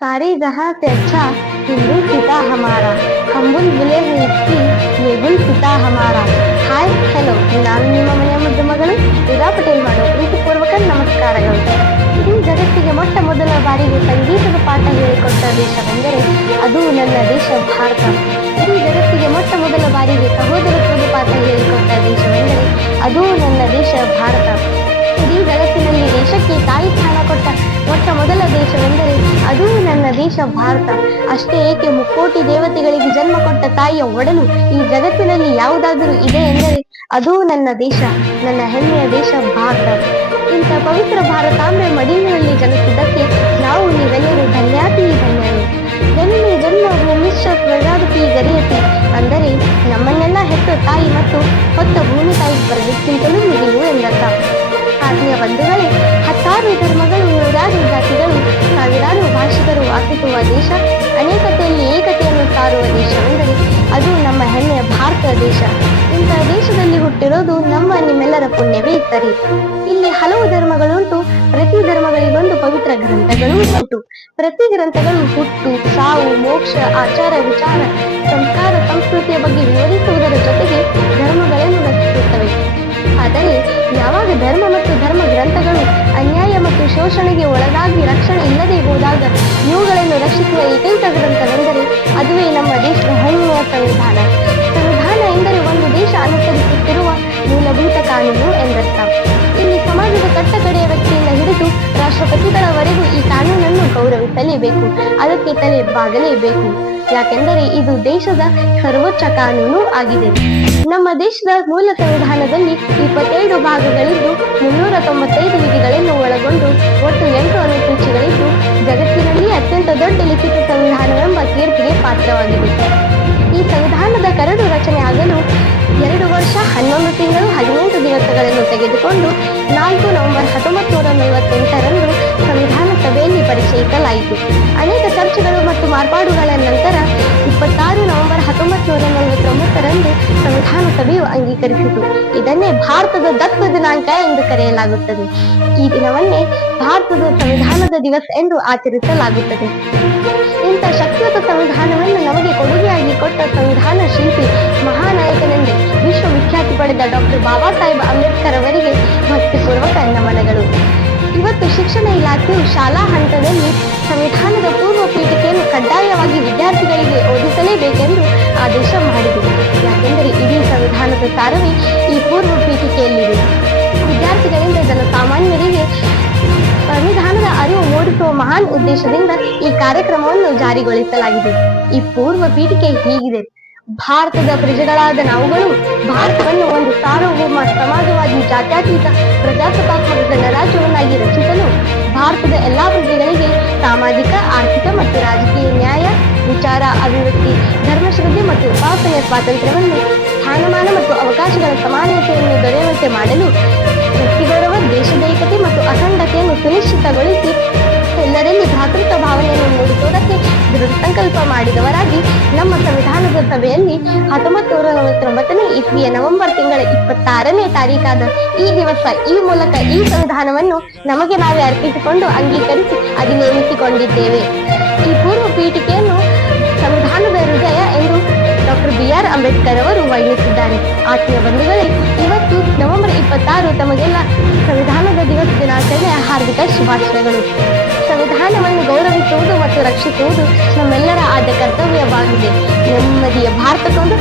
सारे जहां से अच्छा हिंदू हमारा हम बुलबुले हैं इसकी ये गुल पिता हमारा. ಹಾಯ್ ಹೆಲೋ, ನಾನು ನಿಮ್ಮ ಮನೆಯ ಮುದ್ದು ಮಗಳು ವಿರಾ ಪಟೇಲ್ ಮಾಡೋ ಪ್ರೀತಿಪೂರ್ವಕ ನಮಸ್ಕಾರಗಳು. ಇಡೀ ಜಗತ್ತಿಗೆ ಮೊಟ್ಟ ಮೊದಲ ಬಾರಿಗೆ ಸಂಗೀತದ ಪಾಠ ಹೇಳಿಕೊಟ್ಟ ದೇಶವೆಂದರೆ ಅದು ನನ್ನ ದೇಶ ಭಾರತ. ಇಡೀ ಜಗತ್ತಿಗೆ ಮೊಟ್ಟ ಮೊದಲ ಬಾರಿಗೆ ಸಹೋದರತ್ವದ ಪಾಠ ಹೇಳಿಕೊಟ್ಟ ದೇಶವೆಂದರೆ ಅದು ನನ್ನ ದೇಶ ಭಾರತ. ಇಡೀ ಜಗತ್ತಿನಲ್ಲಿ ದೇಶಕ್ಕೆ ತಾಯಿ ಸ್ಥಾನ ಕೊಟ್ಟ ಮೊಟ್ಟ ಮೊದಲ ದೇಶವೆಂದರೆ ಅದು ನನ್ನ ದೇಶ ಭಾರತ. ಅಷ್ಟೇ ಏಕೆ, ಮುಕ್ಕೋಟಿ ದೇವತೆಗಳಿಗೆ ಜನ್ಮ ಕೊಟ್ಟ ತಾಯಿಯ ಒಡಲು ಈ ಜಗತ್ತಿನಲ್ಲಿ ಯಾವುದಾದರೂ ಇದೆ ಎಂದರೆ ಅದು ನನ್ನ ದೇಶ, ನನ್ನ ಹೆಮ್ಮೆಯ ದೇಶ ಭಾರತ. ಇಂಥ ಪವಿತ್ರ ಭಾರತಾಂಬೆ ಮಡಿಲಿನಲ್ಲಿ ಜನಿಸಿದ್ದಕ್ಕೆ ನಾವು ನೀವೆಲ್ಲರೂ ಧನ್ಯಾತಿ ಧನ್ಯರು. ಜನ್ಮಿ ಜನ್ಮ ಭೂಮಿಶ್ಚ ಸ್ವರ್ಗಾದಪಿ ಗರಿಯತಿ ಅಂದರೆ ನಮ್ಮನ್ನೆಲ್ಲ ಹೆತ್ತ ತಾಯಿ ಮತ್ತು ಹೊತ್ತ ಭೂಮಿ ತಾಯಿ ಸ್ವರ್ಗಕ್ಕಿಂತಲೂ ಮಿಗಿಲು ಎಂದರ್ಥ. ಆತ್ಮೀಯ ಬಂಧುಗಳೇ, ಹತ್ತಾರು ಧರ್ಮಗಳು, ನೂರಾರು ಜಾತಿಗಳು, ಸಾವಿರಾರು ಭಾಷಿಕರು ವಾಸಿಸುವ ದೇಶ, ಅನೇಕತೆಯಲ್ಲಿ ಏಕತೆಯನ್ನು ಸಾರುವ ದೇಶವೆಂದರೆ ಅದು ನಮ್ಮ ಹೆಮ್ಮೆಯ ಭಾರತ ದೇಶ. ಇಂತಹ ದೇಶದಲ್ಲಿ ಹುಟ್ಟಿರೋದು ನಮ್ಮ ನಿಮ್ಮೆಲ್ಲರ ಪುಣ್ಯವೇ ಸರಿ. ಇಲ್ಲಿ ಹಲವು ಧರ್ಮಗಳುಂಟು. ಪ್ರತಿ ಧರ್ಮಗಳಿಗೊಂದು ಪವಿತ್ರ ಗ್ರಂಥಗಳೂ ಉಂಟು. ಪ್ರತಿ ಗ್ರಂಥಗಳು ಹುಟ್ಟು, ಸಾವು, ಮೋಕ್ಷ, ಆಚಾರ, ವಿಚಾರ, ಸಂಸ್ಕಾರ, ಸಂಸ್ಕೃತಿಯ ಬಗ್ಗೆ ವಿವರಿಸುವುದರ ಜೊತೆಗೆ ಧರ್ಮಗಳನ್ನು ರಚಿಸುತ್ತವೆ. ಆದರೆ ಯಾವಾಗ ಧರ್ಮ ಮತ್ತು ಧರ್ಮ ಗ್ರಂಥಗಳು ಅನ್ಯಾಯ ಮತ್ತು ಶೋಷಣೆಗೆ ಒಳಗಾಗಿ ರಕ್ಷಣೆ ಇಲ್ಲದೆ ಹೋದಾಗ ಇವುಗಳನ್ನು ರಕ್ಷಿಸುವ ಏಕೈಕ ಗ್ರಂಥವೆಂದರೆ ಅದುವೇ ನಮ್ಮ ದೇಶದ ಹೆಮ್ಮೆಯ ಸಂವಿಧಾನ. ಸಂವಿಧಾನ ಎಂದರೆ ಒಂದು ದೇಶ ಅನುಸರಿಸುತ್ತಿರುವ ಮೂಲಭೂತ ಕಾನೂನು ಎಂದರ್ಥ. ಇಲ್ಲಿ ಸಮಾಜದ ಕಟ್ಟಕಡೆಯ ವ್ಯಕ್ತಿಯಿಂದ ಹಿಡಿದು ರಾಷ್ಟ್ರಪತಿಗಳವರೆಗೂ ಈ ಕಾನೂನನ್ನು ಗೌರವಿಸಲೇಬೇಕು, ಅದಕ್ಕೆ ತಲೆ ಬಾಗಲೇಬೇಕು. ಯಾಕೆಂದರೆ ಇದು ದೇಶದ ಸರ್ವೋಚ್ಚ ಕಾನೂನು ಆಗಿದೆ. ನಮ್ಮ ದೇಶದ ಮೂಲ ಸಂವಿಧಾನದಲ್ಲಿ 27 ಭಾಗಗಳಿದ್ದು 395 ವಿಧಿಗಳನ್ನು ಒಳಗೊಂಡು ಒಟ್ಟು 8 ಅನುಸೂಚಿಗಳಿದ್ದು ಜಗತ್ತಿನಲ್ಲಿ ಅತ್ಯಂತ ದೊಡ್ಡ ಲಿಖಿತ ಸಂವಿಧಾನವೆಂಬ ಕೀರ್ತಿಗೆ ಪಾತ್ರವಾಗಿದೆ. ಈ ಸಂವಿಧಾನದ ಕರಡು ರಚನೆ ಆಗಲು 2 ವರ್ಷ 11 ತಿಂಗಳು 18 ದಿವಸಗಳನ್ನು ತೆಗೆದುಕೊಂಡು 4 ನವೆಂಬರ್ 1948ರಂದು ಸಂವಿಧಾನ ಸಭೆಯಲ್ಲಿ ಪರಿಚಯಿಸಲಾಯಿತು. ಅನೇಕ ಚರ್ಚೆಗಳು ಮತ್ತು ಮಾರ್ಪಾಡುಗಳ ನಂತರ 26 ನವೆಂಬರ್ 1949ರಂದು ಸಂವಿಧಾನ ಸಭೆಯು ಅಂಗೀಕರಿಸಿತು. ಇದನ್ನೇ ಭಾರತದ ದತ್ತ ದಿನಾಂಕ ಎಂದು ಕರೆಯಲಾಗುತ್ತದೆ. ಈ ದಿನವನ್ನೇ ಭಾರತದ ಸಂವಿಧಾನದ ದಿವಸ ಎಂದು ಆಚರಿಸಲಾಗುತ್ತದೆ. ಇಂಥ ಶಕ್ತಿಯುತ ಸಂವಿಧಾನವನ್ನು ನಮಗೆ ಕೊಡುಗೆಯಾಗಿ ಕೊಟ್ಟ ಸಂವಿಧಾನ ಶಿಲ್ಪಿ ಮಹಾನಾಯಕನೆಂದೇ ವಿಶ್ವವಿಖ್ಯಾತಿ ಪಡೆದ ಡಾಕ್ಟರ್ ಬಾಬಾ ಸಾಹೇಬ್ ಅಂಬೇಡ್ಕರ್ ಅವರಿಗೆ ಭಕ್ತಿಪೂರ್ವಕ ನಮನಗಳು. ಇವತ್ತು ಶಿಕ್ಷಣ ಇಲಾಖೆಯು ಶಾಲಾ ಹಂತದಲ್ಲಿ ಸಂವಿಧಾನದ ಪೂರ್ವ ಪೀಠಿಕೆಯನ್ನು ಕಡ್ಡಾಯವಾಗಿ ವಿದ್ಯಾರ್ಥಿಗಳಿಗೆ ಓದಿಸಲೇಬೇಕೆಂದು ಆದೇಶ ಮಾಡಿದೆ. ಯಾಕೆಂದರೆ ಇಡೀ ಸಂವಿಧಾನದ ಸಾರವೇ ಈ ಪೂರ್ವ ಪೀಠಿಕೆಯಲ್ಲಿದೆ. ವಿದ್ಯಾರ್ಥಿಗಳಿಂದ ಜನಸಾಮಾನ್ಯರಿಗೆ ಸಂವಿಧಾನದ ಅರಿವು ಮೂಡಿಸುವ ಮಹಾನ್ ಉದ್ದೇಶದಿಂದ ಈ ಕಾರ್ಯಕ್ರಮವನ್ನು ಜಾರಿಗೊಳಿಸಲಾಗಿದೆ. ಈ ಪೂರ್ವ ಪೀಠಿಕೆ ಹೀಗಿದೆ: ಭಾರತದ ಪ್ರಜೆಗಳಾದ ನಾವುಗಳು ಭಾರತವನ್ನು ಒಂದು ಸಾರ್ವಭೌಮ ಸಮಾಜವಾದಿ ಜಾತ್ಯತೀತ ಪ್ರಜಾಸತ್ತಾತ್ಮಕ ಗಣರಾಜ್ಯವನ್ನಾಗಿ ರಚಿಸಲು ಭಾರತದ ಎಲ್ಲಾ ಪ್ರಜೆಗಳಿಗೆ ಸಾಮಾಜಿಕ, ಆರ್ಥಿಕ ಮತ್ತು ರಾಜಕೀಯ ನ್ಯಾಯ, ವಿಚಾರ, ಅಭಿವ್ಯಕ್ತಿ, ಧರ್ಮಶ್ರದ್ಧೆ ಮತ್ತು ಉಪಾಸನೆಯ ಸ್ವಾತಂತ್ರ್ಯವನ್ನು, ಸ್ಥಾನಮಾನ ಮತ್ತು ಅವಕಾಶಗಳ ಸಮಾನತೆಯನ್ನು ದೊರೆಯುವಂತೆ ಮಾಡಲು, ವ್ಯಕ್ತಿಗೌರವ, ದೇಶದೈಕ್ಯತೆ ಮತ್ತು ಅಖಂಡತೆಯನ್ನು ಸುನಿಶ್ಚಿತಗೊಳಿಸಿ ಎಲ್ಲರಲ್ಲಿ ಭ್ರಾತೃತ್ವ ಭಾವನೆಯನ್ನು ಮೂಡಿಸುವುದಕ್ಕೆ ದೃಢ ಸಂಕಲ್ಪ ಮಾಡಿದವರಾಗಿ ನಮ್ಮ ಸಂವಿಧಾನದ ಸಭೆಯಲ್ಲಿ 1949ನೇ ಇಸ್ವಿಯ ನವೆಂಬರ್ ತಿಂಗಳ 26ನೇ ತಾರೀಕಾದ ಈ ದಿವಸ ಈ ಮೂಲಕ ಈ ಸಂವಿಧಾನವನ್ನು ನಮಗೆ ನಾವೇ ಅರ್ಪಿಸಿಕೊಂಡು ಅಂಗೀಕರಿಸಿ ಅಧಿನೇಮಿಸಿಕೊಂಡಿದ್ದೇವೆ. ಈ ಪೂರ್ವ ಪೀಠಿಕೆಯನ್ನು ಸಂವಿಧಾನದ ಹೃದಯ ಎಂದು ಡಾಕ್ಟರ್ BR ಅಂಬೇಡ್ಕರ್ ಅವರು ವರ್ಣಿಸಿದ್ದಾರೆ. ಆತ್ಮೀಯ ಬಂಧುಗಳೇ, ಇವತ್ತು ನವೆಂಬರ್ 26 ತಮಗೆಲ್ಲ ಸಂವಿಧಾನದ ದಿವಸ ದಿನಾಚರಣೆಯ ಹಾರ್ದಿಕ ಶುಭಾಶಯಗಳು. ಸಂವಿಧಾನವನ್ನು ಗೌರವಿಸುವುದು ಮತ್ತು ರಕ್ಷಿಸುವುದು ನಮ್ಮೆಲ್ಲರ ಆದ್ಯ ಕರ್ತವ್ಯವಾಗಿದೆ. ನೆಮ್ಮದಿಯ ಭಾರತಕ್ಕೊಂದು